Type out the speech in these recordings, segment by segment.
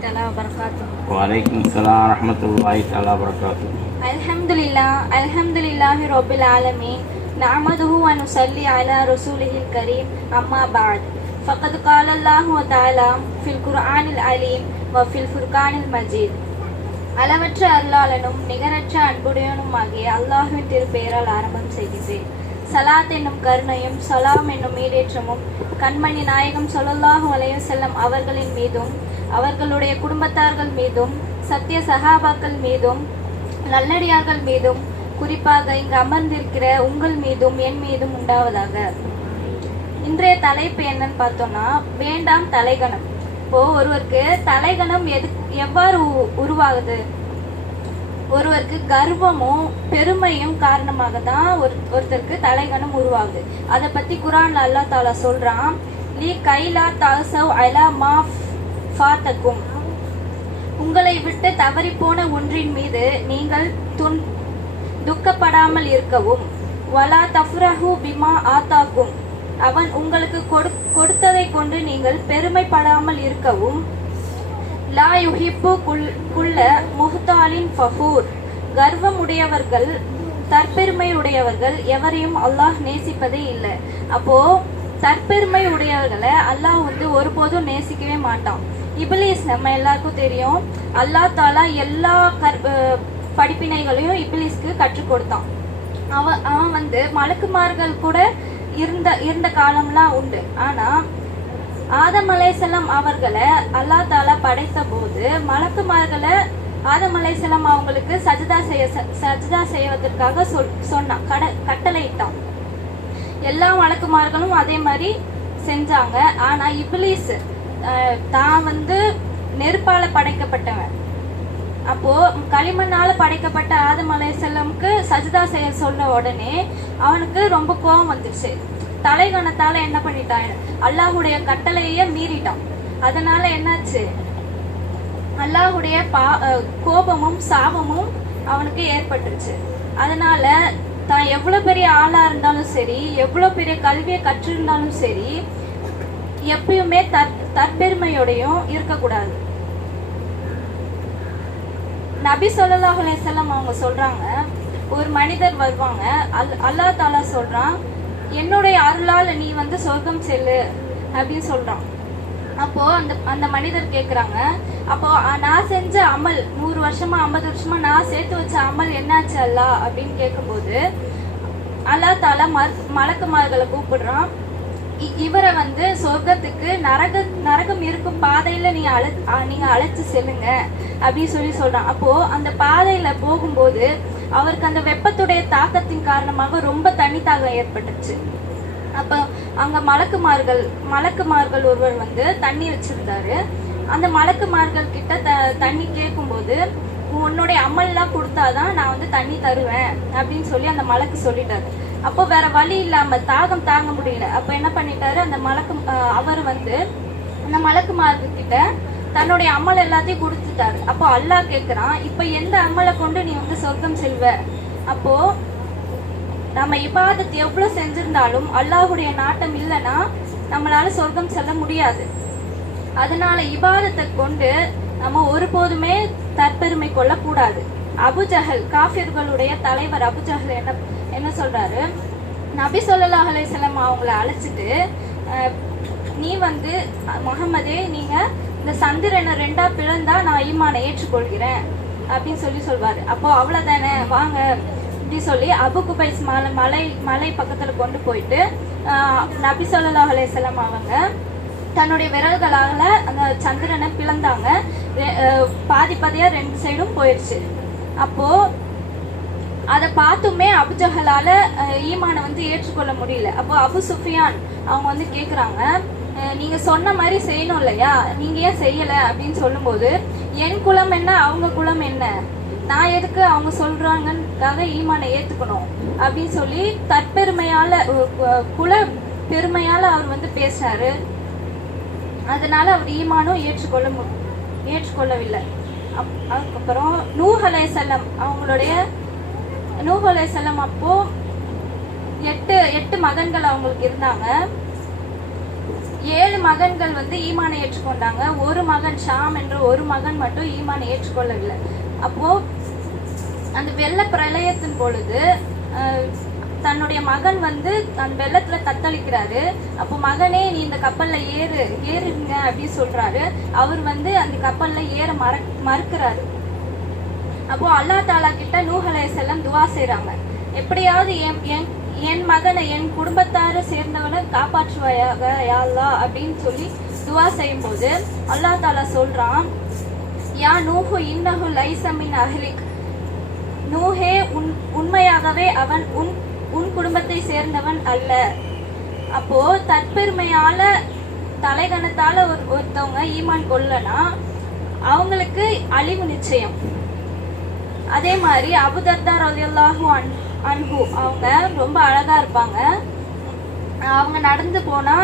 تعالى وبركاته وعليكم السلام ورحمة الله تعالى وبركاته الحمد لله الحمد لله رب العالمين نعمده ونصلي على رسوله الكريم أما بعد فقد قال الله تعالى في القرآن العليم وفي الفرقان المجيد அளவற்ற அருளாளனும் நிகரற்ற அன்புடையனுமாகிய அல்லாஹ்வின் திருப்பெயரால் ஆரம்பம் செய்கிறேன் சலாத் என்னும் கருணையும் சலாம் என்னும் ஈடேற்றமும் கண்மணி நாயகம் ஸல்லல்லாஹு அலைஹி வஸல்லம் அவர்களின் மீதும் அவர்களுடைய குடும்பத்தார்கள் மீதும் சத்திய சகாபாக்கள் மீதும் நல்லடியார்கள் மீதும் குறிப்பாக இங்கு அமர்ந்திருக்கிற உங்கள் மீதும் என் மீதும் உண்டாவதாக. இன்றைய தலைப்பு என்னன்னு பார்த்தோம்னா வேண்டாம் தலைகணம். இப்போ ஒருவருக்கு தலைகணம் எது எவ்வாறு உ- உருவாகுது? ஒருவருக்கு கர்வமும் பெருமையும் காரணமாக தான் ஒரு ஒருத்தருக்கு தலைகணம் உருவாகுது. அதை பத்தி குரான் அல்லாஹ் தாலா சொல்றான் லீ கைலா தாசவ் அலா மா ஃபாத்தக்கும் உங்களை விட்டு தவறிப்போன ஒன்றின் மீது நீங்கள் துன் துக்கப்படாமல் இருக்கவும். வலா தஃப்ரஹு பிமா ஆத்தாக்கும். அவன் உங்களுக்கு கொடு- கொடுத்ததை கொண்டு நீங்கள் பெருமைப்படாமல் இருக்கவும். லா யுஹிப்பு குல் குள்ள முஹ்தாலின் ஃபஹூர். கர்வம் உடையவர்கள் தற்பெருமை உடையவர்கள் எவரையும் அல்லாஹ் நேசிப்பதே இல்லை. அப்போ தற்பெருமை உடையவர்களை அல்லாஹ் வந்து ஒருபோதும் நேசிக்கவே மாட்டான். இபிலிஸ் நம்ம எல்லாருக்கும் தெரியும். அல்லாஹ் தாலா எல்லா கற் படிப்பினைகளையும் இபிலிஸ்க்கு கற்றுக் கொடுத்தான். அவன் அவன் வந்து மலக்குமார்கள் கூட இருந்த இருந்த காலம்லாம் உண்டு. ஆனா ஆதம் அலைசலம் அவர்களை அல்லாஹ் தாலா படைத்த போது மலக்குமார்களை ஆதம் அலைசலம் அவங்களுக்கு சஜிதா செய்ய சஜிதா செய்வதற்காக சொல் சொன்னான். கட கட்டளையிட்டான். எல்லா வழக்குமார்களும் அதே மாதிரி செஞ்சாங்க. ஆனா இப்லீஸ் தான் வந்து நெருப்பால படைக்கப்பட்டவன். அப்போ களிமண்ணால படைக்கப்பட்ட ஆதம் அலைசல்லமுக்கு சஜிதா செய்ய சொன்ன உடனே அவனுக்கு ரொம்ப கோபம் வந்துடுச்சு தலைகணத்தால என்ன பண்ணிட்டான்? அல்லாஹுடைய கட்டளையே மீறிட்டான். அதனால என்னாச்சு? அல்லாஹுடைய பா கோபமும் சாபமும் அவனுக்கு ஏற்பட்டுருச்சு. அதனால தான் எவ்வளோ பெரிய ஆளாக இருந்தாலும் சரி எவ்வளோ பெரிய கல்வியை கற்றிருந்தாலும் சரி எப்பயுமே தற் தற்பெருமையோடையும் இருக்கக்கூடாது. நபி ஸல்லல்லாஹு அலைஹி அவங்க சொல்றாங்க ஒரு மனிதர் வருவாங்க அல் அல்லாஹ் தாலா சொல்றான் என்னுடைய அருளால் நீ வந்து சொர்க்கம் செல்லு அப்படின்னு சொல்றான். அப்போ அந்த அந்த மனிதர் கேக்குறாங்க. அப்போ நான் செஞ்ச அமல் நூறு வருஷமா ஐம்பது வருஷமா நான் சேர்த்து வச்ச அமல் என்னாச்சு அல்லா? அப்படின்னு கேட்கும்போது அல்லாஹ் தாலா மர்- மலக்குமார்களை கூப்பிடுறான். இ- இவரை வந்து சொர்க்கத்துக்கு நரக நரகம் இருக்கும் பாதையில நீ அழை நீங்க அழைச்சு செல்லுங்க அப்படின்னு சொல்லி சொல்றான். அப்போ அந்த பாதையில போகும்போது அவருக்கு அந்த வெப்பத்துடைய தாக்கத்தின் காரணமாக ரொம்ப தண்ணி தாகம் ஏற்பட்டுச்சு. அப்போ அங்கே மலக்குமார்கள் மலக்குமார்கள் ஒருவர் வந்து தண்ணி வச்சிருந்தாரு. அந்த மலக்குமார்கள் கிட்ட த தண்ணி கேட்கும்போது உன்னுடைய அம்மல்லாம் கொடுத்தாதான் நான் வந்து தண்ணி தருவேன் அப்படின்னு சொல்லி அந்த மலக்கு சொல்லிட்டாரு. அப்போ வேற வழி இல்லாம தாகம் தாங்க முடியல. அப்போ என்ன பண்ணிட்டாரு? அந்த மலக்கு அவர் வந்து அந்த மலக்குமார்கள் கிட்ட தன்னுடைய அம்மல் எல்லாத்தையும் கொடுத்துட்டாரு. அப்போ அல்லாஹ் கேட்குறான் இப்போ எந்த அம்மலை கொண்டு நீ வந்து சொர்க்கம் செல்வ? அப்போ நம்ம இபாதத் எவ்வளவு செஞ்சிருந்தாலும் அல்லாஹுடைய நாட்டம் இல்லைன்னா நம்மளால சொர்க்கம் செல்ல முடியாது. அதனால இபாதத்தை கொண்டு நம்ம ஒருபோதுமே தற்பெருமை கொள்ளக்கூடாது. அபுஜஹல் காஃபியர்களுடைய தலைவர் அபுஜஹல் என்ன என்ன சொல்றாரு? நபி ஸல்லல்லாஹு அலைஹி அவங்களை அவங்கள அழைச்சிட்டு நீ வந்து முகமதே நீங்க இந்த சந்திரனை ரெண்டா பிளந்தா நான் ஈமானை ஏற்றுக்கொள்கிறேன் அப்படின்னு சொல்லி சொல்வாரு. அப்போ அவ்வளவுதானே? வாங்க. இப்படி சொல்லி அபு குபைஸ் மலை மலை மலை பக்கத்துல கொண்டு போயிட்டு நபி ஸல்லல்லாஹு அலைஹி அவங்க தன்னுடைய விரல்களால அந்த சந்திரனை பிளந்தாங்க. பாதி பாதியா ரெண்டு சைடும் போயிடுச்சு அப்போ அதை பார்த்துமே அபுஜஹலால ஈமானை வந்து ஏற்றுக்கொள்ள முடியல. அப்போ அபு சுஃபியான் அவங்க வந்து கேக்குறாங்க நீங்க சொன்ன மாதிரி செய்யணும் இல்லையா? நீங்க ஏன் செய்யல? அப்படின்னு சொல்லும்போது என் குலம் என்ன? அவங்க குலம் என்ன? நான் எதுக்கு அவங்க சொல்றாங்கன்றதுக்காக ஈமானை ஏத்துக்கணும் அப்படின்னு சொல்லி தற்பெருமையால குல பெருமையால அவர் வந்து பேசினாரு அதனால அவர் ஈமானும் ஏற்றுக்கொள்ள மு- ஏற்றுக்கொள்ளவில்லை. அப்- அதுக்கப்புறம் நூஹ் செல்லம் அவங்களுடைய நூஹ் செல்லம் அப்போ எட்டு எட்டு மகன்கள் அவங்களுக்கு இருந்தாங்க. ஏழு மகன்கள் வந்து ஈமானை ஏற்றுக்கொண்டாங்க. ஒரு மகன் ஷாம் என்ற ஒரு மகன் மட்டும் ஈமானை ஏற்றுக்கொள்ளவில்லை. அப்போ அந்த வெள்ள பிரளயத்தின் பொழுது தன்னுடைய மகன் வந்து அந்த வெள்ளத்துல தத்தளிக்கிறாரு. அப்போ மகனே நீ இந்த கப்பல்ல ஏறு ஏறுங்க அப்படின்னு சொல்றாரு. அவர் வந்து அந்த கப்பல்ல ஏற மற மறுக்கிறாரு. அப்போ அல்லா தாலா கிட்ட நூஹ் எல்லாம் துவா செய்றாங்க. எப்படியாவது என் என் என் மகனை என் குடும்பத்தார சேர்ந்தவனை காப்பாற்றுவாயாக யாழ்லா அப்படின்னு சொல்லி துவா செய்யும்போது அல்லா தாலா சொல்றான் யா நூஹு இன்னஹு லைசமின் அஹ்லிக். நூஹே உன் உண்மையாகவே அவன் உன் உன் குடும்பத்தை சேர்ந்தவன் அல்ல. அப்போ தற்பெருமையால தலைகணத்தால ஒரு ஒருத்தவங்க ஈமான் கொள்ளனா அவங்களுக்கு அழிவு நிச்சயம். அதே மாதிரி அபுதர்தா ரலியல்லாஹு அன் அன்பு அவங்க ரொம்ப அழகா இருப்பாங்க. அவங்க நடந்து போனா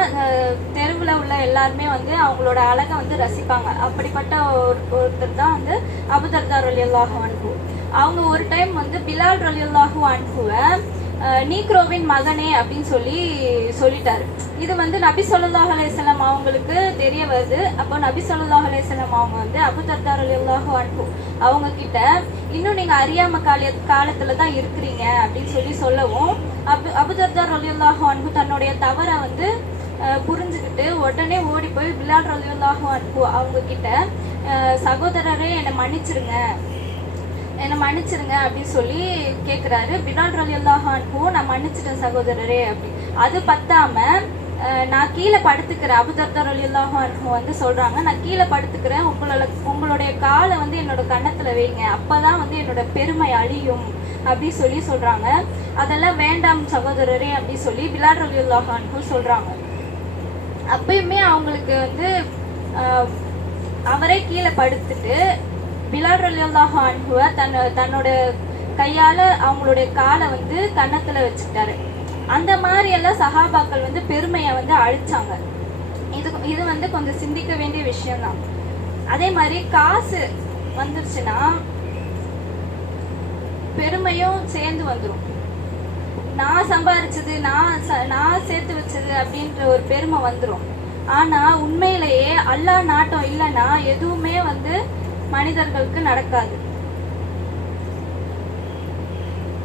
தெருவில் உள்ள எல்லாருமே வந்து அவங்களோட அழகை வந்து ரசிப்பாங்க. அப்படிப்பட்ட ஒரு ஒருத்தர் தான் வந்து அபுதர்தா ரலியல்லாஹு அன்பு அவங்க ஒரு டைம் வந்து பிலால் ரலியல்லாஹு அன்ஹுவை நீக்ரோவின் மகனே அப்படின்னு சொல்லி சொல்லிட்டாரு. இது வந்து நபி ஸல்லல்லாஹு அலைஹி அவங்களுக்கு தெரிய வருது. அப்போ நபி ஸல்லல்லாஹு அலைஹி அவங்க வந்து அபு அபுதர்தா ரலியல்லாஹு அன்பு அவங்க கிட்ட இன்னும் நீங்க அறியாம கால காலத்துல தான் இருக்கிறீங்க அப்படின்னு சொல்லி சொல்லவும் அபு அபு அபுதர்தா ரலியல்லாஹு அன்பு தன்னுடைய தவறை வந்து புரிஞ்சுக்கிட்டு உடனே ஓடி போய் பிலால் ரலியல்லாஹு அன்பு அவங்க கிட்ட சகோதரரே என்னை மன்னிச்சிருங்க. என்னை மன்னிச்சிருங்க அப்படின்னு சொல்லி கேட்குறாரு பிலால் ரலியல்லாஹு நான் மன்னிச்சிட்டேன் சகோதரரே அப்படி. அது பத்தாம நான் கீழே படுத்துக்கிறேன் அபுதர்தர் ரலியல்லாஹு வந்து சொல்றாங்க நான் கீழே படுத்துக்கிறேன். உங்களோட உங்களுடைய காலை வந்து என்னோட கன்னத்துல வைங்க. அப்பதான் வந்து என்னோட பெருமை அழியும். அப்படி சொல்லி சொல்றாங்க. அதெல்லாம் வேண்டாம் சகோதரரே அப்படி சொல்லி பிலால் ரலியல்லாஹு சொல்கிறாங்க சொல்றாங்க. அப்பயுமே அவங்களுக்கு வந்து அவரே கீழே படுத்துட்டு பிலால் ரலியல்லாஹு அன்ஹுவ தன் தன்னோட கையால அவங்களுடைய காலை வந்து கன்னத்துல வச்சுக்கிட்டாரு அந்த மாதிரி எல்லாம் சஹாபாக்கள் வந்து பெருமையை வந்து அழிச்சாங்க. இது இது வந்து கொஞ்சம் சிந்திக்க வேண்டிய விஷயம்தான். அதே மாதிரி காசு வந்துருச்சுன்னா பெருமையும் சேர்ந்து வந்துடும் நான் சம்பாரிச்சது நான் ச- நான் சேர்த்து வச்சது அப்படின்ற ஒரு பெருமை வந்துடும் ஆனா உண்மையிலேயே அல்லாஹ் நாட்டம் இல்லைன்னா எதுவுமே வந்து மனிதர்களுக்கு நடக்காது.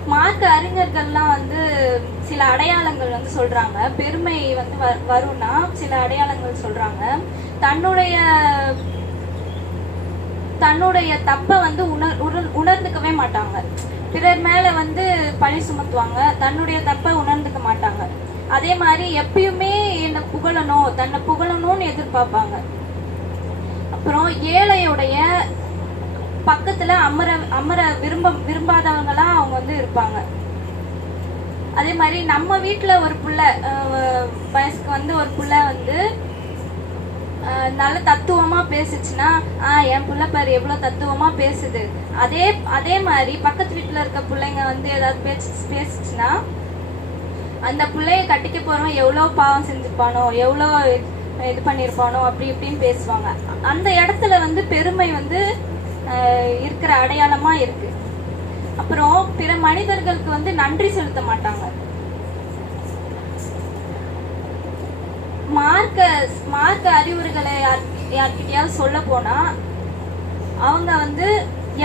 மார்க்க அறிஞர்கள்லாம் வந்து சில அடையாளங்கள் வந்து சொல்றாங்க. பெருமை வந்து வ- வரும்னா சில அடையாளங்கள் சொல்றாங்க. தன்னுடைய தன்னுடைய தப்பை வந்து உணர் உணர்- உணர்ந்துக்கவே மாட்டாங்க. பிறர் மேல வந்து பழி சுமத்துவாங்க. தன்னுடைய தப்பை உணர்ந்துக்க மாட்டாங்க. அதே மாதிரி எப்பயுமே என்னை புகழணும் தன்னை புகழணும்னு எதிர்பார்ப்பாங்க. அப்புறம் ஏழையுடைய பக்கத்துல அமர அமர விரும்ப விரும்பாதவங்களாம் அவங்க வந்து இருப்பாங்க. அதே மாதிரி நம்ம வீட்டில் ஒரு புள்ள வயசுக்கு வந்து ஒரு புள்ள வந்து நல்ல தத்துவமா பேசுச்சுன்னா ஆஹ் என் புள்ள பாரு எவ்வளவு தத்துவமா பேசுது. அதே அதே மாதிரி பக்கத்து வீட்டுல இருக்க பிள்ளைங்க வந்து ஏதாவது பேச்சு பேசுச்சுன்னா அந்த பிள்ளைய கட்டிக்க போறவன் எவ்வளவு பாவம் செஞ்சுப்பானோ எவ்வளோ இது பண்ணியிருப்பானோ அப்படி இப்படின்னு பேசுவாங்க. அந்த இடத்துல வந்து பெருமை வந்து இருக்கிற அடையாளமா இருக்கு. அப்புறம் பிற மனிதர்களுக்கு வந்து நன்றி செலுத்த மாட்டாங்க. மார்க்க மார்க்க அறிவுரைகளை யார்கிட்டயாவது சொல்ல போனா அவங்க வந்து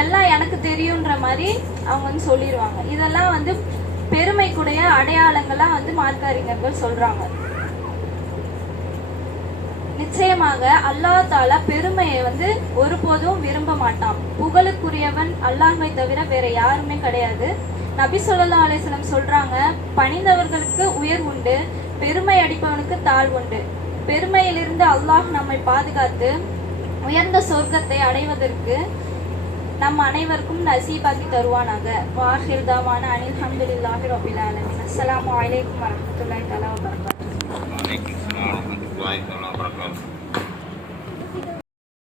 எல்லாம் எனக்கு தெரியுன்ற மாதிரி அவங்க வந்து சொல்லிடுவாங்க இதெல்லாம் வந்து பெருமைக்குடைய அடையாளங்களா வந்து மார்க்க அறிஞர்கள் சொல்றாங்க. நிச்சயமாக அல்லாஹ் தாலா பெருமையை வந்து ஒருபோதும் விரும்ப மாட்டான். புகழுக்குரியவன் அல்லாஹ்வை தவிர வேற யாருமே கிடையாது. நபி சொல்லா அலைஹி சொல்றாங்க பணிந்தவர்களுக்கு உயர் உண்டு பெருமை அடிப்பவனுக்கு தாழ் உண்டு. பெருமையிலிருந்து அல்லாஹ் நம்மை பாதுகாத்து உயர்ந்த சொர்க்கத்தை அடைவதற்கு நம் அனைவருக்கும் நசீபாக்கி தருவானாக. வாஹிர்தாவான அனில் ஹம்துலில்லாஹி ரபில் ஆலமீன். அஸ்ஸலாமு அலைக்கும் வரஹ்மத்துல்லாஹி தஆலா வலைக்கம் சலாம் வரமத்துல்லாஹி தஆலா வபரகாத்துஹு